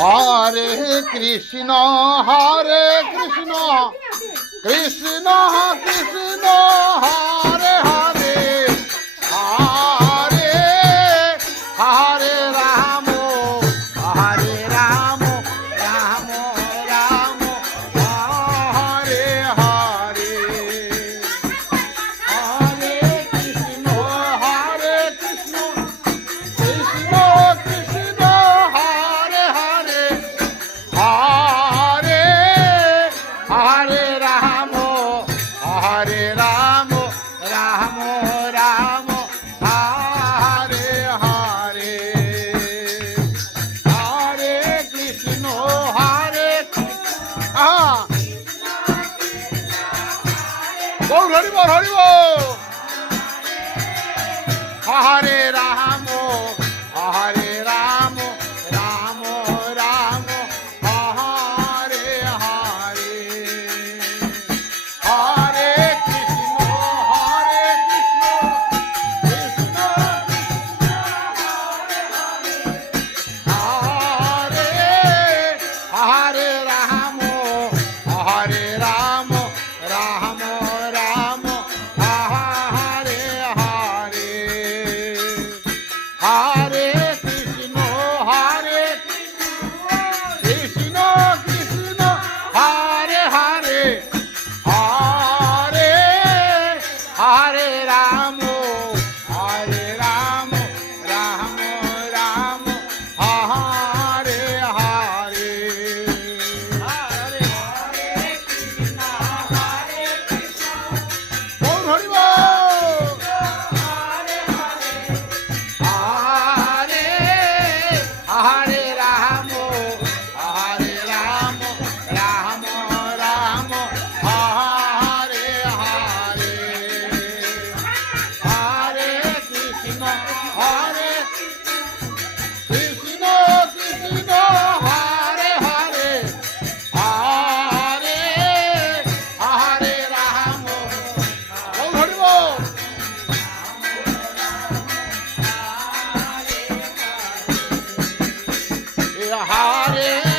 হরে Krishna Krishna Krishna Hare Hare Hare Hare Ram Ram Ram Hare Hare Hare Krishna Krishna Krishna Hare Hare Hare Hare Ram Ram Ram Hare Hare Hare Krishna Gour Hari বল হরে Ram Ram Ram Hare Hare Hare Krishna Krishna Hare Hare Ram Ram Ram Hare Hare Hare Krishna Krishna Krishna Hare Hare Hare Hare Ram Ram Ram Hare Hare Gour Hari বল Hare Hare Ram Ram Hare Hare Hare Krishna Krishna Hare Hare Hare Hare Ram Gour Hari বল হরে